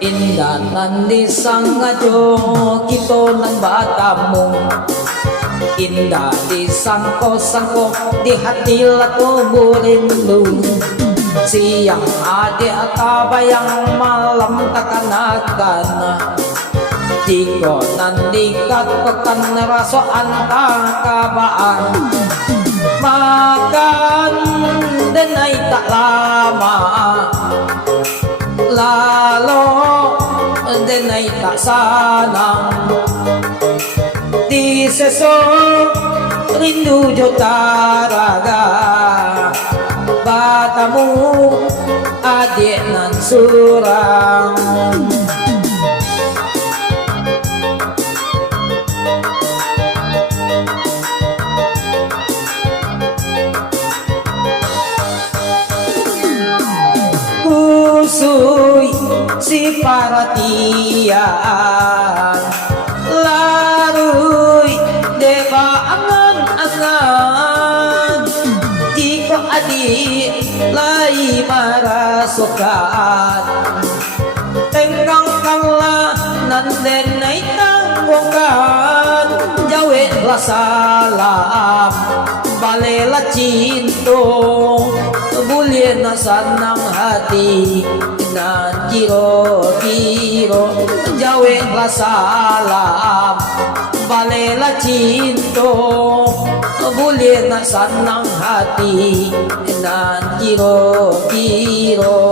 Indanan di sangadyo kito ng bata mo. Indah di sangko-sangko di hati lato burindu. Siyang adi at abayang malam takanakan. Di ko nandikat pekan raso antakabaan. Makan dan ay tak lama. Lalo din ay tak sanang di seso rindu jo taraga batamu adik nan surang. Puso'y si paratian laruy deba angan-angan di ko adi lay marasukan tenggang kala nanden ay tanggungan jawet la salam balela cinto bulien na sanang hati nan kiro-kiro jawe la salam balela cinto bulien na sanang hati nan kiro-kiro.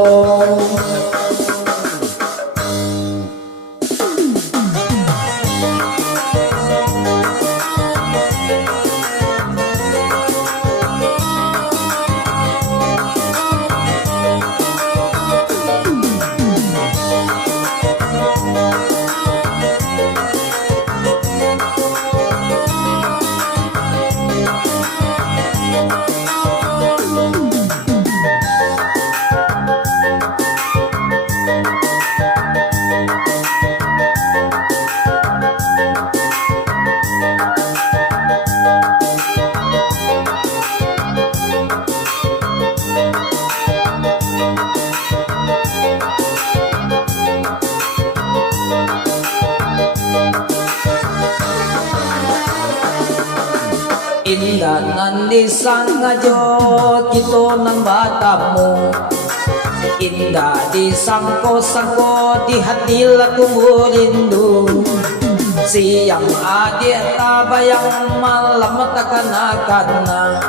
Indanan di sangadyo kito ng bata mo. Indah di sangko-sangko di hati lato murindu. Siyang adi at abayang malam takanakan na.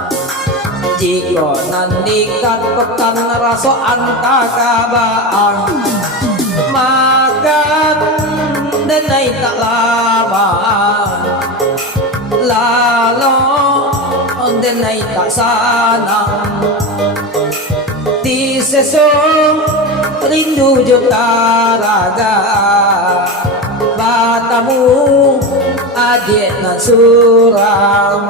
Di ko nandikat pekan raso antakabaan. Makan dan ay tak lama. Lalo din ay tak sanang di seso rindu jo taraga batamu adik na surang.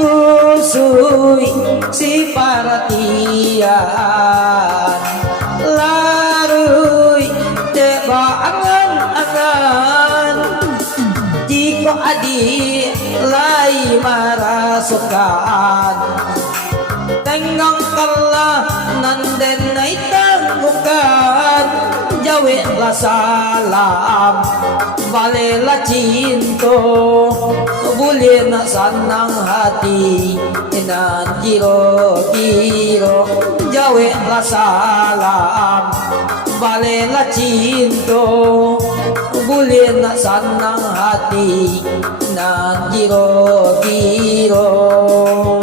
Puso'y si paratian laruy deba angan-angan di ko adi lay marasukan tenggang kala nanden ay tanggungan jaw jawe la salam balela cinto boleh nak senang hati nan kiro kiro jawe la salam balela cinto boleh nak senang hati nan kiro kiro